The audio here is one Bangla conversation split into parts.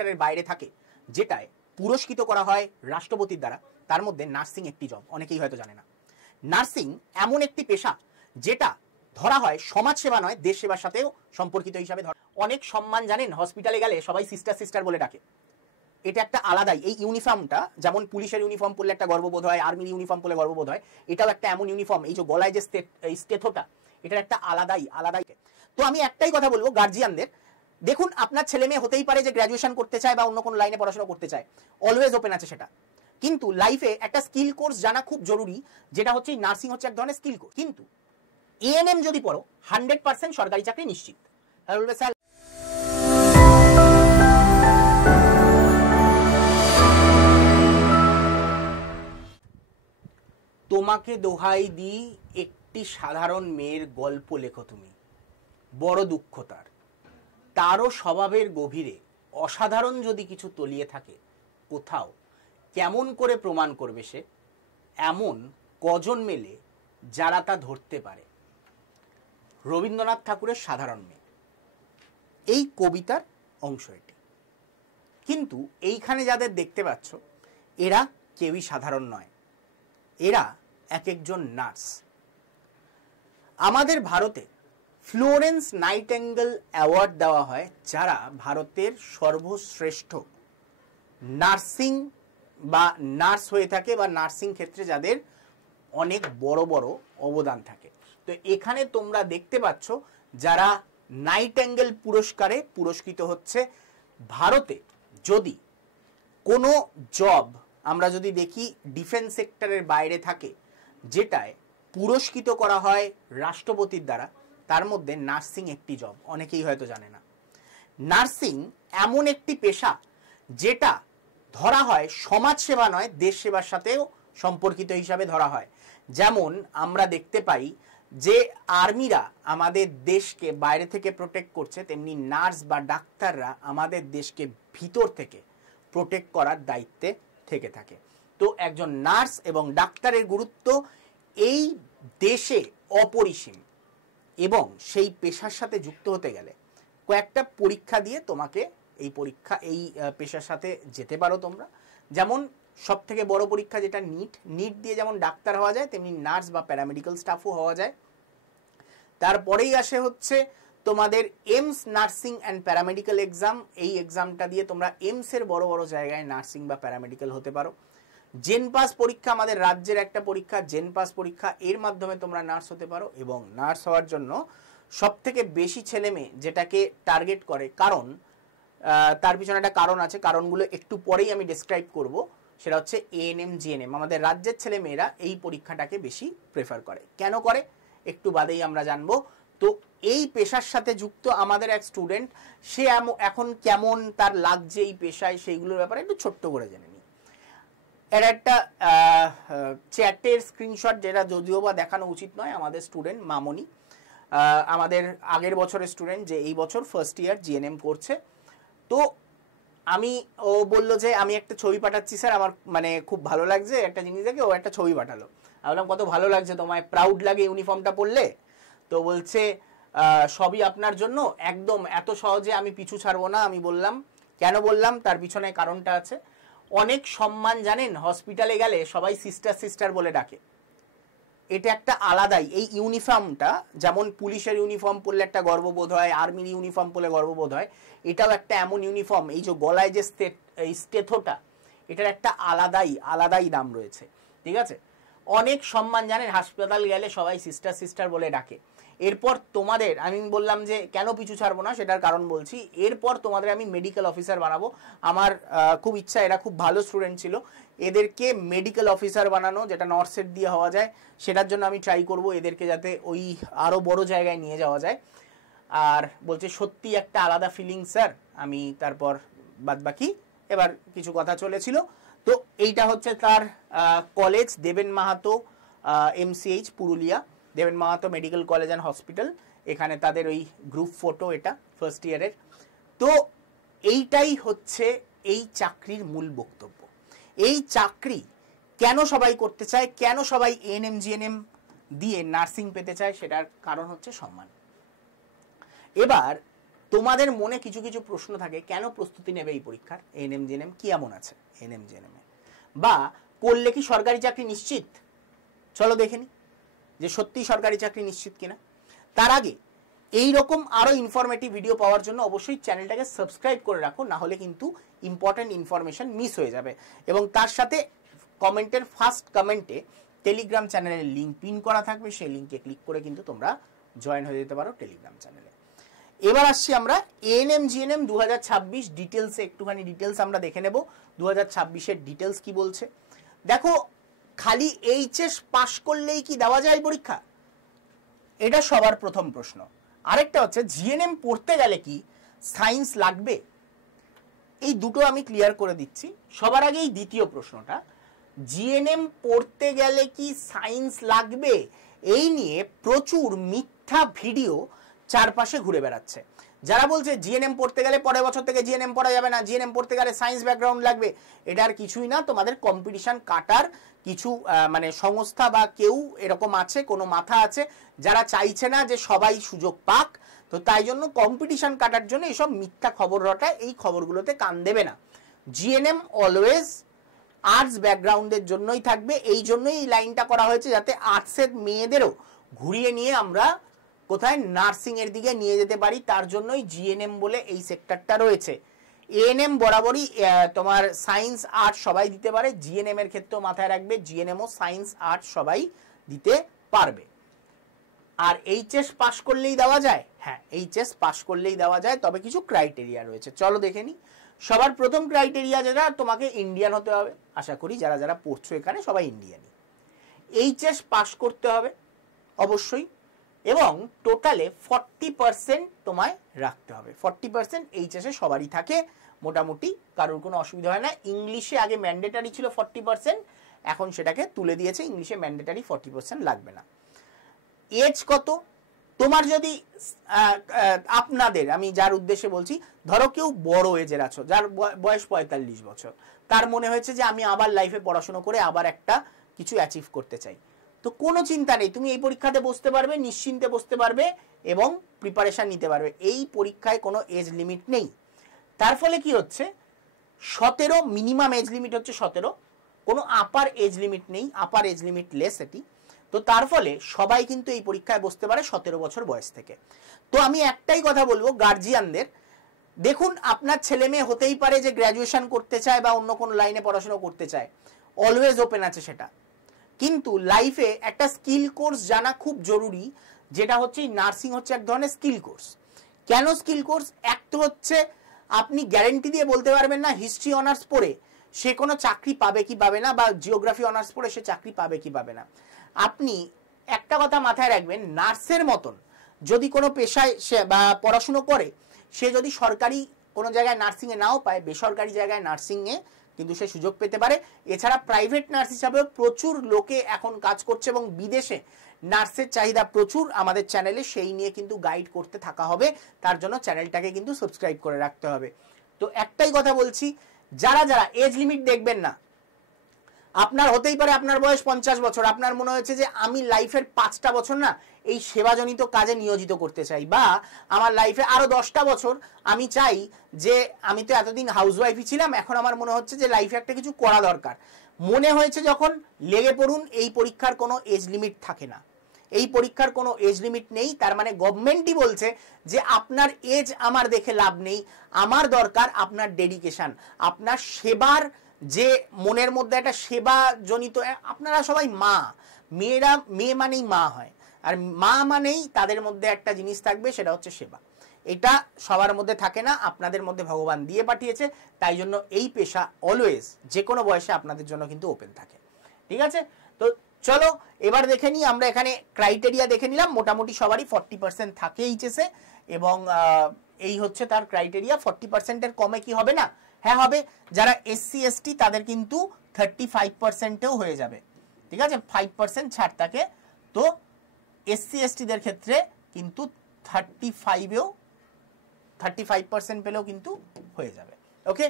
সেক্টরের বাইরে থাকে, যেটায় পুরস্কৃত করা হয় রাষ্ট্রপতির দ্বারা, তার মধ্যে নার্সিং একটি জব। অনেকেই হয়তো জানে না। নার্সিং এমন একটি পেশা যেটা ধরা হয় সমাজ সেবা নয়, দেশ সেবার সাথেও সম্পর্কিত হিসাবে ধরা। অনেক সম্মান জানেন, হসপিটালে গেলে সবাই সিস্টার সিস্টার বলে ডাকে। এটা একটা আলাদাই, এই ইউনিফর্মটা যেমন পুলিশের ইউনিফর্ম পরলে একটা গর্ববোধ হয়, আর্মির ইউনিফর্ম পরলে গর্ববোধ হয়, এটাও একটা এমন ইউনিফর্ম, এই যে গলায় যে স্টেথোটা, এটার একটা আলাদাই। তো আমি একটাই কথা বলবো গার্জিয়ানদের, দেখুন আপনার ছেলে মেয়ে হতেই পারে যে গ্র্যাজুয়েশন করতে চায় বা অন্য কোনো লাইনে পড়াশোনা করতে চায়, অলওয়েজ ওপেন আছে সেটা, কিন্তু লাইফে একটা স্কিল কোর্স জানা খুব জরুরি, যেটা হচ্ছে নার্সিং হচ্ছে এক ধরনের স্কিল কোর্স। কিন্তু এএনএম যদি পড়ো 100% সরকারি চাকরি নিশ্চিত। স্যার তোমাকে দোহাই দিই, একটি সাধারণ মেয়ের গল্প লেখো তুমি, বড় দুঃখ তারও স্বভাবের গভীরে অসাধারণ যদি কিছু তলিয়ে থাকে কোথাও, কেমন করে প্রমাণ করবে সে? এমন কজন মেলে যারা তা ধরতে পারে? রবীন্দ্রনাথ ঠাকুরের সাধারণ মেয়ে, এই কবিতার অংশ এটি। কিন্তু এইখানে যাদের দেখতে পাচ্ছ, এরা কেউই সাধারণ নয়, এরা এক একজন নার্স। আমাদের ভারতে ফ্লোরেন্স নাইটেঙ্গেল অ্যাওয়ার্ড দেওয়া হয় যারা ভারতের সর্বশ্রেষ্ঠ নার্সিং বা নার্স হয়ে থাকে, বা নার্সিং ক্ষেত্রে যাদের অনেক বড় বড় অবদান থাকে। তো এখানে তোমরা দেখতে পাচ্ছ যারা নাইটেঙ্গেল পুরস্কারে পুরস্কৃত হচ্ছে। ভারতে যদি কোনো জব আমরা যদি দেখি ডিফেন্স সেক্টরের বাইরে থাকে, যেটায় পুরস্কৃত করা হয় রাষ্ট্রপতির দ্বারা, তার মধ্যে নার্সিং একটি জব। অনেকেই হয়তো জানে না। নার্সিং এমন একটি পেশা যেটা ধরা হয় সমাজ সেবা নয়, দেশ সেবার সাথেও সম্পর্কিত হিসাবে ধরা হয়। যেমন আমরা দেখতে পাই যে আর্মিরা আমাদের দেশকে বাইরে থেকে প্রোটেক্ট করছে, তেমনি নার্স বা ডাক্তাররা আমাদের দেশকে ভিতর থেকে প্রোটেক্ট করার দায়িত্বে থেকে থাকে। তো একজন নার্স এবং ডাক্তারের গুরুত্ব এই দেশে অপরিসীম, এবং সেই পেশার সাথে যুক্ত হতে গেলে কয়েকটা পরীক্ষা দিয়ে তোমাকে এই পেশার সাথে যেতে পারো তোমরা। যেমন সব থেকে বড় পরীক্ষা যেটা নিট দিয়ে যেমন ডাক্তার হওয়া যায়, তেমনি নার্স বা প্যারামেডিক্যাল স্টাফও হওয়া যায়। তারপরেই আসে হচ্ছে তোমাদের AIIMS nursing and paramedical exam. এই এক্সামটা দিয়ে তোমরা এমসের বড় বড় জায়গায় নার্সিং বা প্যারামেডিক্যাল হতে পারো। জেনপাস পরীক্ষা আমাদের রাজ্যের একটা পরীক্ষা, জেনপাস পরীক্ষা, এর মাধ্যমে তোমরা নার্স হতে পারো। এবং নার্স হওয়ার জন্য সব থেকে বেশি ছেলে মেয়ে যেটাকে টার্গেট করে, কারণ তার পিছনে একটা কারণ আছে, কারণগুলো একটু পরেই আমি ডেসক্রাইব করব। সেটা হচ্ছে এএনএম জিএনএম, আমাদের রাজ্যের ছেলে মেয়েরা এই পরীক্ষাটাকে বেশি প্রেফার করে। কেন করে একটু বাদেই আমরা জানবো। তো এই পেশার সাথে যুক্ত আমাদের এক স্টুডেন্ট, সে এখন কেমন তার লাগছে এই পেশায়, সেইগুলোর ব্যাপারে একটু ছোট্ট করে জেনে নিই। এর একটা চ্যাটের স্ক্রিনশট, যেটা যদিও বা দেখানো উচিত নয়। আমাদের স্টুডেন্ট মামনি, আমাদের আগের বছরের স্টুডেন্ট, যে এই বছর ফার্স্ট ইয়ার জিএনএম করছে। তো ও বললো যে আমি একটা ছবি পাঠাচ্ছি স্যার, আমার মানে খুব ভালো লাগছে একটা জিনিস দেখে। ও একটা ছবি পাঠালো। আমি বললাম কত ভালো লাগছে তোমায়, প্রাউড লাগে ইউনিফর্মটা পরলে? তো বলছে সবই আপনার জন্য, একদম এত সহজে আমি পিছু ছাড়বো না। আমি বললাম কেন? বললাম তার পিছনে কারণটা আছে। অনেক সম্মান জানেন, হসপিটালে গেলে সবাই সিস্টার সিস্টার বলে ডাকে। এটা একটা আলাদাই, এই ইউনিফর্মটা যেমন পুলিশের ইউনিফর্ম পরলে একটা গর্ববোধ হয়, আর্মির ইউনিফর্ম পরলে গর্ববোধ হয়, এটাও একটা এমন ইউনিফর্ম, এই যে গলায় যে স্টেথোটা, এটার একটা আলাদাই দাম রয়েছে। ঠিক আছে? অনেক সম্মান জানেন, হাসপাতাল গেলে সবাই সিস্টার সিস্টার বলে ডাকে। এরপর তোমাদের আমি বললাম যে কেন পিছু ছাড়বো না, সেটার কারণ বলছি। এরপর তোমাদের আমি মেডিকেল অফিসার বানাবো। আমার খুব ইচ্ছা, এরা খুব ভালো স্টুডেন্ট ছিল, এদেরকে মেডিকেল অফিসার বানানো, যেটা নর্সেট দিয়ে হওয়া যায়। সেটার জন্য আমি ট্রাই করব এদেরকে যাতে ওই আরও বড় জায়গায় নিয়ে যাওয়া যায়। আর বলছে সত্যি একটা আলাদা ফিলিং স্যার। আমি তারপর বাদবাকি এবার কিছু কথা চলেছিল। তো এইটা হচ্ছে তার কলেজ, দেবেন মাহাতো এমসিএইচ পুরুলিয়া, দেবেন Mahato medical college and hospital. এখানে তাদের ওই গ্রুপ ফটো, এটা ফার্স্ট ইয়ারের। তো এইটাই হচ্ছে এই চাকরির মূল বক্তব্য। এই চাকরি কেন সবাই করতে চায়, কেন সবাই এএনএম জিএনএম দিয়ে নার্সিং পেতে চায়, সেটার কারণ হচ্ছে সম্মান। এবার তোমাদের মনে কিছু কিছু প্রশ্ন থাকে, কেন প্রস্তুতি নেবে এই পরীক্ষার, এএনএম জিএনএম কি এমন আছে এএনএম জিএনএম এ, বা করলে কি সরকারি চাকরি নিশ্চিত? চলো দেখে নি যে সত্যি সরকারি চাকরি নিশ্চিত কিনা। তার আগে এই রকম আরো ইনফরমেটিভ ভিডিও পাওয়ার জন্য অবশ্যই চ্যানেলটাকে সাবস্ক্রাইব করে রাখো, না হলে কিন্তু ইম্পর্টেন্ট ইনফরমেশন মিস হয়ে যাবে। এবং তার সাথে কমেন্টের ফার্স্ট কমেন্টে টেলিগ্রাম চ্যানেলের লিঙ্ক পিন করা থাকবে, সেই লিঙ্কে ক্লিক করে কিন্তু তোমরা জয়েন হয়ে যেতে পারো টেলিগ্রাম চ্যানেলে। এবার আসছি আমরা এএনএম জিএনএম 2026 ডিটেলসে, একটুখানি ডিটেলস আমরা দেখে নেব 2026-এর ডিটেলস কি বলছে। দেখো, খালি এইচএস পাশ করলেই কি দেওয়া যায় পরীক্ষা, এটা সবার প্রথম প্রশ্ন। আরেকটা হচ্ছে জিএনএম পড়তে গেলে কি সায়েন্স লাগবে, এই দুটো আমি ক্লিয়ার করে দিচ্ছি। সবার আগে এই দ্বিতীয় প্রশ্নটা, জিএনএম পড়তে গেলে কি সায়েন্স লাগবে, এই নিয়ে প্রচুর মিথ্যা ভিডিও চারপাশে ঘুরে বেড়াচ্ছে। যারা বলছে জিএনএম পড়তে গেলে পরের বছর থেকে জিএনএম পড়া যাবে না, জিএনএম পড়তে গেলে সায়েন্স ব্যাকগ্রাউন্ড লাগবে, এটা আর কিছুই না। তোমাদের কম্পিটিশন কাটার কিছু মানে সংস্থা বা কেউ এরকম আছে, কোনো মাথা আছে যারা চাইছে না যে সবাই সুযোগ পাক, তো তাই জন্য কম্পিটিশন কাটার জন্য এইসব মিথ্যা খবর রটায়, এই খবরগুলোতে কান দেবে না। জিএনএম অলওয়েজ আর্টস ব্যাকগ্রাউন্ডের জন্যই থাকবে, এই জন্যই এই লাইনটা করা হয়েছে, যাতে আর্টসের মেয়েদেরও ঘুরিয়ে নিয়ে আমরা কোথায় নার্সিং এর দিকে নিয়ে যেতে পারি, তার জন্যই জিএনএম বলে এই সেক্টরটা রয়েছে। এএনএম বরাবরই তোমার সায়েন্স আর্ট সবাই দিতে পারে, জিএনএম এর ক্ষেত্রেও মাথায় রাখবে জিএনএমও সায়েন্স আর্ট সবাই দিতে পারবে। আর এইচএস পাস করলেই দেওয়া যায়, হ্যাঁ এইচএস পাস করলেই দেওয়া যায়, তবে কিছু ক্রাইটেরিয়া রয়েছে, চলো দেখে নি। সবার প্রথম ক্রাইটেরিয়া যেটা, তোমাকে ইন্ডিয়ান হতে হবে। আশা করি যারা যারা পড়ছো এখানে সবাই ইন্ডিয়ানই। এইচএস পাস করতে হবে অবশ্যই, এবং টোটালে 40% তোমায় রাখতে হবে। 40% এইচএসে সবারই থাকে মোটামুটি, কারোর কোনো অসুবিধা হয় না। ইংলিশে আগে ম্যান্ডেটারি ছিল 40%, এখন সেটাকে তুলে দিয়েছে, ইংলিশে ম্যান্ডেটারি 40% লাগবে না। এজ কত, তোমার যদি আপনাদের, আমি যার উদ্দেশ্যে বলছি, ধরো কেউ বড় এজের আছো, যার বয়স 45 বছর, তার মনে হয়েছে যে আমি আবার লাইফে পড়াশোনা করে আবার একটা কিছু অ্যাচিভ করতে চাই, তো কোনো চিন্তা নেই, তুমি এই পরীক্ষাতে বসতে পারবে, নিশ্চিন্তে বসতে পারবে এবং প্রিপারেশন নিতে পারবে। এই পরীক্ষায় কোনো এজ লিমিট নেই। তার ফলে কি হচ্ছে, 17 মিনিমাম এজ লিমিট হচ্ছে 17, কোনো আপার এজ লিমিট নেই, আপার এজ লিমিট লেস এটি। তো তার ফলে সবাই কিন্তু এই পরীক্ষায় বসতে পারে 17 বছর বয়স থেকে। তো আমি একটাই কথা বলবো গার্জিয়ানদের, দেখুন আপনার ছেলে মেয়ে হতেই পারে যে গ্র্যাজুয়েশন করতে চায় বা অন্য কোনো লাইনে পড়াশোনা করতে চায়, অলওয়েজ ওপেন আছে সেটা, কিন্তু লাইফে একটা স্কিল কোর্স জানা খুব জরুরি, যেটা হচ্ছে নার্সিং হচ্ছে এক ধরনের স্কিল কোর্স। কেন স্কিল কোর্স? এক তো হচ্ছে আপনি গ্যারেন্টি দিয়ে বলতে পারবেন না হিস্ট্রি অনার্স পড়ে সে কোনো চাকরি পাবে কি পাবে না, বা জিওগ্রাফি অনার্স পড়ে সে চাকরি পাবে কি পাবে না। আপনি একটা কথা মাথায় রাখবেন, নার্সের মতন যদি কোনো পেশায় সে বা পড়াশুনো করে, সে যদি সরকারি কোনো জায়গায় নার্সিংয়ে নাও পায়, বেসরকারি জায়গায় নার্সিংয়ে কিন্তু সে সুযোগ পেতে পারে। এছাড়া প্রাইভেট নার্স হিসাবেও প্রচুর লোকে এখন কাজ করছে এবং বিদেশে নার্সের চাহিদা প্রচুর। আমাদের চ্যানেলে সেই নিয়ে কিন্তু গাইড করতে থাকা হবে, তার জন্য চ্যানেলটাকে কিন্তু সাবস্ক্রাইব করে রাখতে হবে। তো একটাই কথা বলছি, যারা যারা এজ লিমিট দেখবেন না, আপনার হতেই পারে আপনার বয়স 50 বছর, আপনার মনে হয়েছে যে আমি লাইফের 5টা বছর না এই সেবাজনিত কাজে নিয়োজিত করতে চাই, বা আমার লাইফে আরো 10টা বছর আমি চাই যে, আমি তো এতদিন হাউসওয়াইফই ছিলাম, এখন আমার মনে হচ্ছে যে লাইফে একটা কিছু করা দরকার, মনে হয়েছে যখন, লেগে পড়ুন। এই পরীক্ষার কোনো এজ লিমিট থাকে না, এই পরীক্ষার কোনো এজ লিমিট নেই। তার মানে গভর্নমেন্টই বলছে যে আপনার এজ আমার দেখে লাভ নেই, আমার দরকার আপনার ডেডিকেশন, আপনার সেবার যে মনের মধ্যে একটা সেবা জনিত। আপনারা সবাই মা, মেয়েরা, মেয়ে মানেই মা হয়, আর মা মানেই তাদের মধ্যে একটা জিনিস থাকবে, সেটা হচ্ছে সেবা। এটা সবার মধ্যে থাকে না, আপনাদের মধ্যে ভগবান দিয়ে পাঠিয়েছে, তাই জন্য এই পেশা অলওয়েজ যে কোনো বয়সে আপনাদের জন্য কিন্তু ওপেন থাকে। ঠিক আছে, তো চলো এবার দেখে নিই আমরা। এখানে ক্রাইটেরিয়া দেখে নিলাম, মোটামুটি সবারই 40% থাকে এইচএসে, এবং এই হচ্ছে তার ক্রাইটেরিয়া। 40%-এর কমে কি হবে না? হ্যাঁ হবে। যারা এসসি এসটি তাদের কিন্তু 35%-এও হয়ে যাবে, ঠিক আছে, 5% ছাড় থাকে। তো এসসি এসটিদের ক্ষেত্রে কিন্তু 35% পেলেও কিন্তু হয়ে যাবে। ওকে,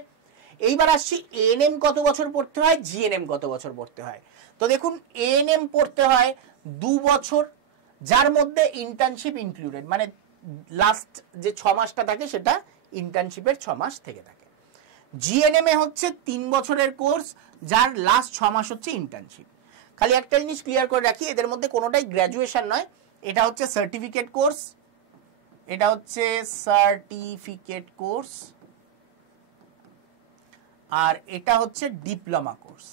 এইবার আসছি এএনএম কত বছর পড়তে হয়, জিএনএম কত বছর পড়তে হয়। তো দেখুন, এএনএম পড়তে হয় 2 বছর, যার মধ্যে ইন্টার্নশিপ ইনক্লুডেড, মানে লাস্ট যে 6 মাসটা থাকে সেটা ইন্টার্নশিপের 6 মাস থেকে থাকে। জিএনএম এ হচ্ছে 3 বছরের কোর্স, যার লাস্ট 6 মাস হচ্ছে ইন্টার্নশিপ। খালি একটা জিনিস ক্লিয়ার করে রাখি, এদের মধ্যে কোনোটাই গ্র্যাজুয়েশন নয়, এটা হচ্ছে সার্টিফিকেট কোর্স, এটা হচ্ছে সার্টিফিকেট কোর্স, আর এটা হচ্ছে ডিপ্লোমা কোর্স।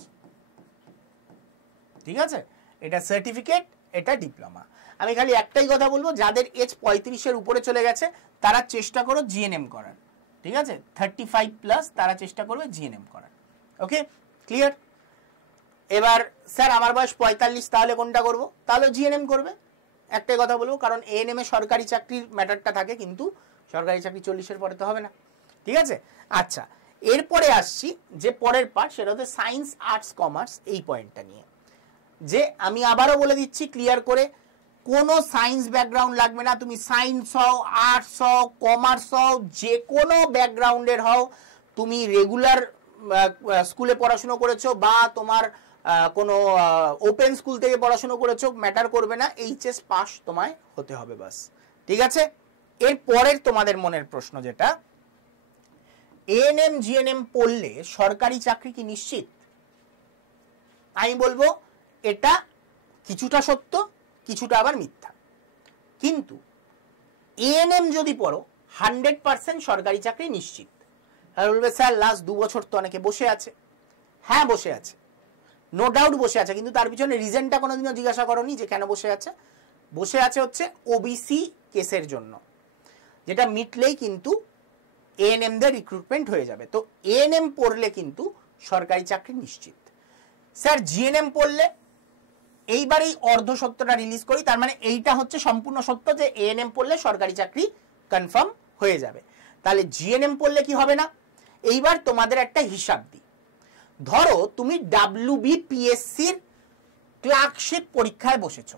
ঠিক আছে, এটা সার্টিফিকেট, এটা ডিপ্লোমা। আমি খালি একটাই কথা বলবো, যাদের এজ 35-এর উপরে চলে গেছে তারা চেষ্টা করো জিএনএম করার। ঠিক আছে, 35+ তারা চেষ্টা করবে জিএনএম করার। ওকে, ক্লিয়ার? এবার স্যার আমার বয়স 45, তাহলে কোনটা করব? তাহলে জিএনএম করবে। একটাই কথা বলবো, কারণ এএনএম এ সরকারি চাকরির ম্যাটারটা থাকে, কিন্তু সরকারি চাকরি 40-এর পরে তো হবে না। ঠিক আছে, আচ্ছা এরপরে আসছি যে পরের পার্ট, সেটা হচ্ছে সায়েন্স, আর্টস, কমার্স। এই পয়েন্টটা নিয়ে যে আমি আবারও বলে দিচ্ছি ক্লিয়ার করে, কোনো সায়েন্স ব্যাকগ্রাউন্ড লাগবে না। তুমি সায়েন্স হও, আর্টস হও, কমার্স হও, যে কোনো ব্যাকগ্রাউন্ডের হও, তুমি রেগুলার স্কুলে পড়াশুনো করেছো বা তোমার কোনো ওপেন স্কুল থেকে পড়াশুনো করেছো, ম্যাটার করবে না, এইচএস পাস তোমায় হতে হবে বাস। ঠিক আছে, এর পরের তোমাদের মনের প্রশ্ন যেটা, এএনএম জিএনএম পড়লে সরকারি চাকরি কি নিশ্চিত? আমি বলবো এটা কিছুটা সত্য, কিছুটা আবার মিথ্যা। কিন্তু এএনএম যদি পড়ো 100% সরকারি চাকরি নিশ্চিত। আর বলবে স্যার লাস্ট 2 বছর তো অনেকে বসে আছে। হ্যাঁ বসে আছে, নো ডাউট বসে আছে, কিন্তু তার পিছনে রিজনটা কোনোদিনও জিজ্ঞাসা করোনি যে কেন বসে আছে। বসে আছে হচ্ছে ওবিসি কেসের জন্য, যেটা মিটলেই কিন্তু এএনএম দের রিক্রুটমেন্ট হয়ে যাবে। তো এএনএম পড়লে কিন্তু সরকারি চাকরি নিশ্চিত। স্যার জিএনএম পড়লে, এইবার এই অর্ধ সত্যটা রিলিজ করি, তার মানে এইটা হচ্ছে সম্পূর্ণ সত্য যে এএনএম পড়লে সরকারি চাকরি কনফার্ম হয়ে যাবে। তাহলে জিএনএম পড়লে কি হবে না? এইবার তোমাদের একটা হিসাব দিই। ধরো তুমি WBPSC-র ক্লার্কশিপ পরীক্ষায় বসেছো।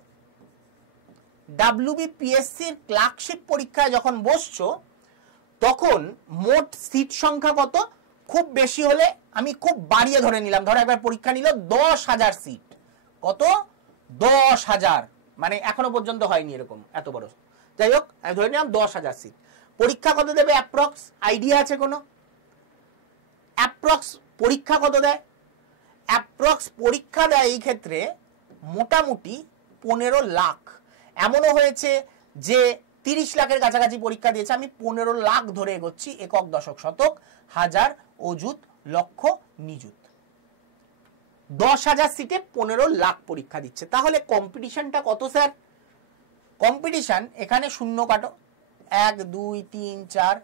WBPSC-র ক্লার্কশিপ পরীক্ষায় যখন বসছো, তখন মোট সিট সংখ্যা কত? খুব বেশি হলে, আমি খুব বাড়িয়ে ধরে নিলাম, ধরো একবার পরীক্ষা নিল 10,000 সিট। কত? 10,000, মানে এখনো পর্যন্ত হয়নি এরকম এত বড়। যাই হোক, আমি ধরে নিলাম 10,000 সিট। পরীক্ষা কত দেবে অ্যাপ্রক্স আইডিয়া আছে কোনো? অ্যাপ্রক্স পরীক্ষা কত দেয়? অ্যাপ্রক্স পরীক্ষা দেয় এই ক্ষেত্রে মোটামুটি 15 লাখ। এমনও হয়েছে যে 30 লাখের কাছাকাছি পরীক্ষা দিয়েছে। আমি 15 লাখ ধরে এগোচ্ছি, একক, দশক, শতক, হাজার, অযুত, লক্ষ, নিযুত। 10,000 সিটে 15 লাখ পরীক্ষা দিচ্ছে। তাহলে কম্পিটিশনটা কত স্যার? কম্পিটিশন এখানে শূন্য কাটো, 1 2 3 4,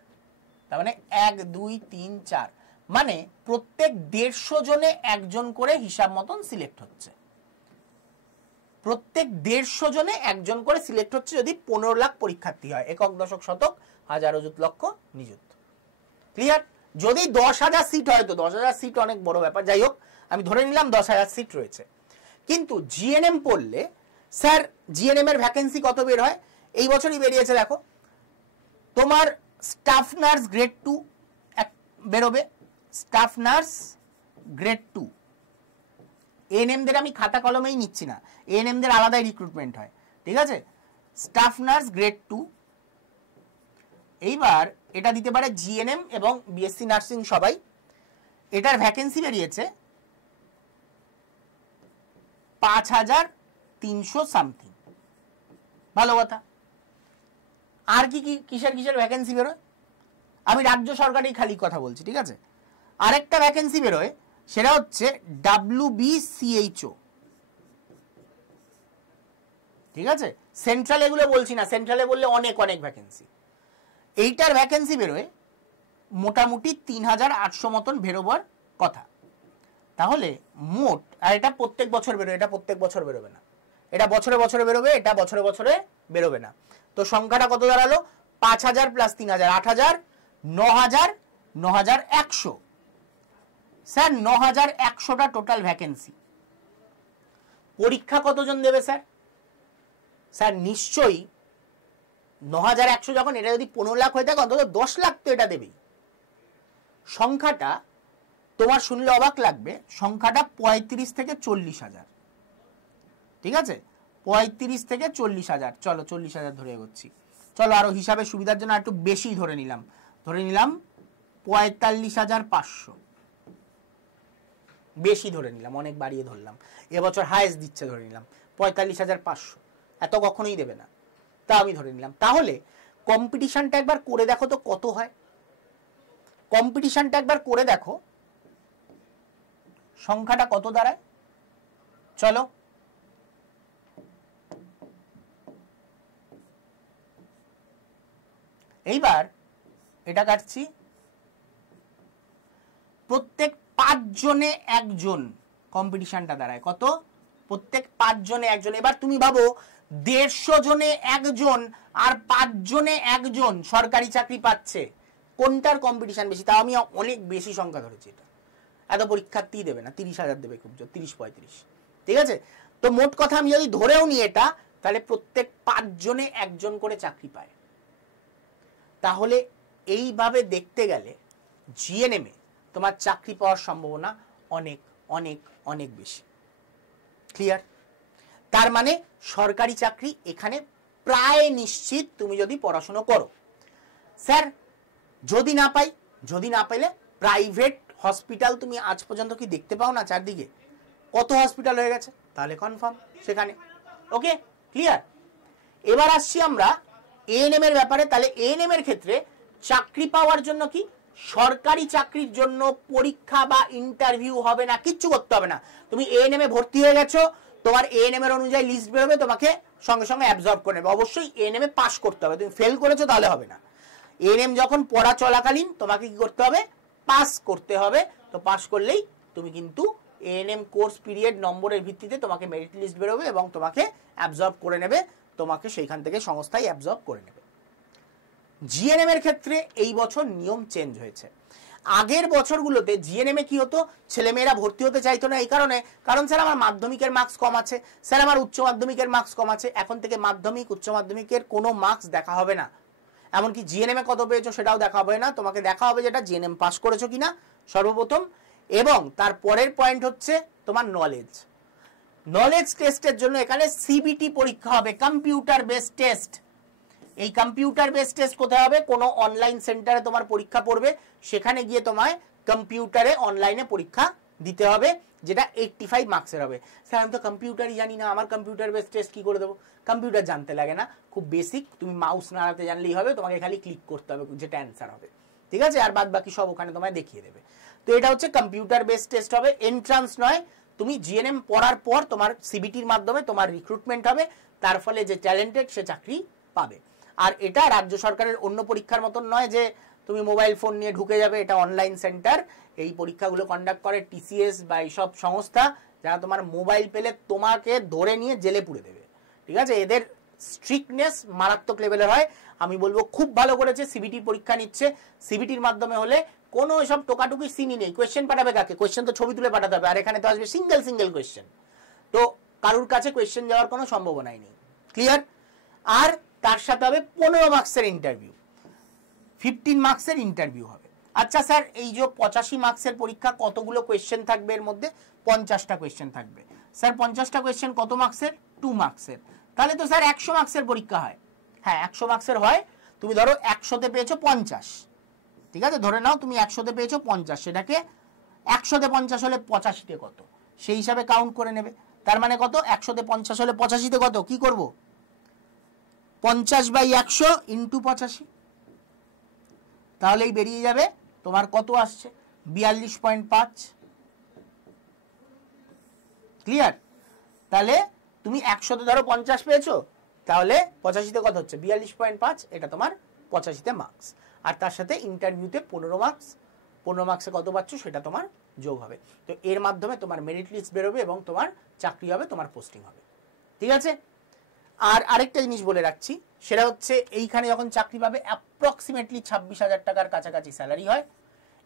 তার মানে 1 2 3 4, মানে প্রত্যেক 150 জনে একজন করে হিসাব মতন সিলেক্ট হচ্ছে। প্রত্যেক 150 জনে একজন করে সিলেক্ট হচ্ছে যদি 15 লাখ পরীক্ষার্থী হয়, একক, দশক, শতক, হাজার, অযুত, লক্ষ, নিযুত। ক্লিয়ার? যদি 10,000 সিট হয় তো 10,000 সিট অনেক বড় ব্যাপার। যাই হোক, আমি ধরে নিলাম 10,000 সিট রয়েছে। কিন্তু জিএনএম পড়লে স্যার জিএনএম এর ভ্যাকেন্সি কত বের হয়? এই বছরই বেরিয়েছে, দেখো তোমার স্টাফ নার্স গ্রেড 2 বেরোবে। স্টাফ নার্স গ্রেড 2 এএনএম দের আমি খাতা কলমেই নিচ্ছি না, এএনএম দের আলাদাই রিক্রুটমেন্ট হয়। ঠিক আছে, স্টাফ নার্স গ্রেড 2। এইবার এটা দিতে পারে জিএনএম এবং বিএসসি নার্সিং সবাই। এটার ভ্যাকেন্সি বেরিয়েছে 5,300 সামথিং। ভালো কথা। আর কি কি কিসের কিসের ভ্যাকেন্সি বেরোয়? আমি রাজ্য সরকারই খালি কথা বলছি। ঠিক আছে, আরেকটা ভ্যাকেন্সি বেরোয়, সেটা হচ্ছে WBCHO। ঠিক আছে, সেন্ট্রাল এগুলো বলছি না, সেন্ট্রালে বললে অনেক অনেক ভ্যাকেন্সি। এইটার ভ্যাকেন্সি বেরোয় মোটামুটি 3,800 মতন বেরোবার কথা। তাহলে মোট, আর এটা প্রত্যেক বছর বেরোয়, এটা প্রত্যেক বছর বেরোবে না, এটা বছরে বছরে বেরোবে, এটা বছরে বছরে বেরোবে না। তো সংখ্যাটা কত দাঁড়ালো? 5,000 প্লাস 3,000, 8,000, 9,000, 9,100। স্যার 9,100টা টোটাল ভ্যাকেন্সি। পরীক্ষা কতজন দেবে স্যার? স্যার নিশ্চয়ই 9,100 যখন, এটা যদি 15 লাখ হয়ে থাকে অন্তত 10 লাখ তো এটা দেবেই। সংখ্যাটা তোমার শুনলে অবাক লাগবে, সংখ্যাটা 35 থেকে 40,000। ঠিক আছে, 35 থেকে 40,000, চলো 40,000 ধরে এগোচ্ছি। চলো আরো হিসাবের সুবিধার জন্য একটু বেশি ধরে নিলাম ৪৫,৫০০, বেশি ধরে নিলাম, অনেক বাড়িয়ে ধরলাম, এবছর হাইয়েস্ট দিচ্ছে ধরে নিলাম ৪৫,৫০০, এত কখনোই দেবে না, তা আমি ধরে নিলাম। তাহলে কম্পিটিশনটা একবার করে দেখো তো কত হয়, কম্পিটিশনটা একবার করে দেখো সংখ্যাটা কত দাঁড়ায়। চলো এইবার এটা কাটছি, প্রত্যেক ৫ জনে একজন কম্পিটিশনটা দাঁড়ায় কত, প্রত্যেক ৫ জনে একজন। এবার তুমি ভাবো ১৫০ জনে একজন আর ৫ জনে একজন সরকারি চাকরি পাচ্ছে, কোনটার কম্পিটিশন বেশি? তাও আমি অনেক বেশি সংখ্যা ধরেছি, এটা এত পরীক্ষার্থী দেবে না, ৩০,০০০ দেবে খুব জোর, ৩০-৩৫, ঠিক আছে। তো মোট কথা আমি যদি ধরেও নিই এটা, তাহলে প্রত্যেক ৫ জনে একজন করে চাকরি পায়। তাহলে এইভাবে দেখতে গেলে জিএনএম এ তোমার চাকরি পাওয়ার সম্ভাবনা অনেক অনেক অনেক বেশি। ক্লিয়ার? তার মানে সরকারি চাকরি এখানে প্রায় নিশ্চিত তুমি যদি পড়াশোনা করো। স্যার যদি না পাই, যদি না পেলে প্রাইভেট হসপিটাল তুমি আজ পর্যন্ত কি দেখতে পাও না চারদিকে? কত হসপিটাল হয়ে গেছে, তাহলে কনফার্ম সেখানে। ওকে, ক্লিয়ার? এবার আসছি আমরা এএনএম এর ব্যাপারে। তাহলে এএনএম এর ক্ষেত্রে চাকরি পাওয়ার জন্য কি সরকারি চাকরির জন্য পরীক্ষা বা ইন্টারভিউ হবে না, কিচ্ছু করতে হবে না। তুমি এএনএম এ ভর্তি হয়ে গেছো, তোমার এএনএম এর অনুযায়ী লিস্ট বেরোবে, তোমাকে সঙ্গে সঙ্গে অ্যাবজর্ব করে নেবে। অবশ্যই এএনএম এ পাস করতে হবে, তুমি ফেল করেছো তাহলে হবে না। এএনএম যখন পড়া চলাকালীন তোমাকে কি করতে হবে? পাস করতে হবে। তো পাস করলেই তুমি কিন্তু এএনএম কোর্স পিরিয়ড নম্বরের ভিত্তিতে তোমাকে মেরিট লিস্ট বেরোবে এবং তোমাকে অ্যাবজর্ব করে নেবে, তোমাকে সেইখান থেকে সংস্থায় অ্যাবজর্ব করে নেবে। জিএনএম এর ক্ষেত্রে এই বছর নিয়ম চেঞ্জ হয়েছে। আগের বছরগুলোতে জিএনএম এ কি হতো, ছেলেমেয়েরা ভর্তি হতে চাইতো না এই কারণে, কারণ স্যার আমার মাধ্যমিকের মার্কস কম আছে, স্যার আমার উচ্চ মাধ্যমিকের মার্কস কম আছে। এখন থেকে মাধ্যমিক উচ্চ মাধ্যমিকের কোনো মার্কস দেখা হবে না, এমনকি জিএনএম এ কত পেয়েছো সেটাও দেখা হবে না, তোমাকে দেখা হবে যেটা জিএনএম পাস করেছো কিনা সর্বপ্রথম। এবং তার পরের পয়েন্ট হচ্ছে তোমার নলেজ। নলেজ টেস্টের জন্য এখানে সিবিটি পরীক্ষা হবে, কম্পিউটার বেসড টেস্ট। এই কম্পিউটার বেসড টেস্ট কোথায় হবে? কোনো অনলাইন সেন্টারে তোমার পরীক্ষা পড়বে, সেখানে গিয়ে তোমায় কম্পিউটারে অনলাইনে পরীক্ষা দিতে হবে, যেটা 85 মার্কসের হবে। স্যার আমি তো কম্পিউটারই জানি না, আমার কম্পিউটার বেসড টেস্ট কি করে দেবো? কম্পিউটার জানতে লাগে না, খুব বেসিক, তুমি মাউস নাড়াতে জানলেই হবে, তোমাকে খালি ক্লিক করতে হবে, যেটা অ্যান্সার হবে, ঠিক আছে? আর বাদ বাকি সব ওখানে তোমায় দেখিয়ে দেবে। তো এটা হচ্ছে কম্পিউটার বেসড টেস্ট হবে, এন্ট্রান্স নয়। তুমি জিএনএম পড়ার পর তোমার সিবিটির মাধ্যমে তোমার রিক্রুটমেন্ট হবে, তার ফলে যে ট্যালেন্টেড সে চাকরি পাবে। আর এটা রাজ্য সরকারের অন্য পরীক্ষার মতন নয় যে তুমি মোবাইল ফোন নিয়ে ঢুকে যাবে, এটা অনলাইন সেন্টার। এই পরীক্ষাগুলো কন্ডাক্ট করে টিসিএস বা এইসব সংস্থা, যারা তোমার মোবাইল পেলে তোমাকে ধরে নিয়ে জেলে পুরে দেবে, ঠিক আছে? এদের স্ট্রিক্টনেস মারাত্মক লেভেলের হয়। আমি বলবো খুব ভালো করেছে সিবিটি পরীক্ষা নিচ্ছে। সিবিটির মাধ্যমে হলে কোনো এসব টোকাটুকি সিনই নেই। কোয়েশ্চেন পাঠাবে কাকে? কোয়েশ্চেন তো ছবি তুলে পাঠাতে হবে, আর এখানে তো আসবে সিঙ্গেল কোয়েশ্চেন, তো কারুর কাছে কোয়েশ্চেন যাওয়ার কোনো সম্ভাবনাই নেই। ক্লিয়ার? আর তার সাথে হবে 15 মার্কসের ইন্টারভিউ, 15 মার্কসের ইন্টারভিউ হবে। আচ্ছা স্যার এই যে 85 মার্কসের পরীক্ষা, কতগুলো কোয়েশ্চেন থাকবে এর মধ্যে? 50টা কোয়েশ্চেন থাকবে। স্যার 50টা কোয়েশ্চেন কত মার্কসের? 2 মার্কসের। তাহলে তো স্যার 100 মার্কসের পরীক্ষা হয়। হ্যাঁ 100 মার্কসের হয়। তুমি ধরো 100তে পেয়েছো 50, ঠিক আছে? ধরে নাও তুমি 100তে পেয়েছো 50, সেটাকে 100তে 50 হলে 85তে কত, সেই হিসাবে কাউন্ট করে নেবে। তার মানে কত? 100তে 50 হলে 85তে কত? কি করব? 50/100 ইন্টু 85, তাহলেই বেরিয়ে যাবে তোমার কত আসছে, 42.5। ক্লিয়ার? তাহলে তুমি 100তে ধরো 50 পেয়েছো, তাহলে 85তে কত হচ্ছে? 42.5, এটা তোমার 85তে মার্কস। আর তার সাথে ইন্টারভিউতে 15 মার্কস, 15 মার্কসে কত পাচ্ছ সেটা তোমার যোগ হবে। তো এর মাধ্যমে তোমার মেরিট লিস্ট বেরোবে এবং তোমার চাকরি হবে, তোমার পোস্টিং হবে, ঠিক আছে? আর আরেকটা জিনিস বলে রাখছি, সেটা হচ্ছে এইখানে যখন চাকরি পাবে অ্যাপ্রক্সিমেটলি 26,000 টাকার কাছাকাছি স্যালারি হয়।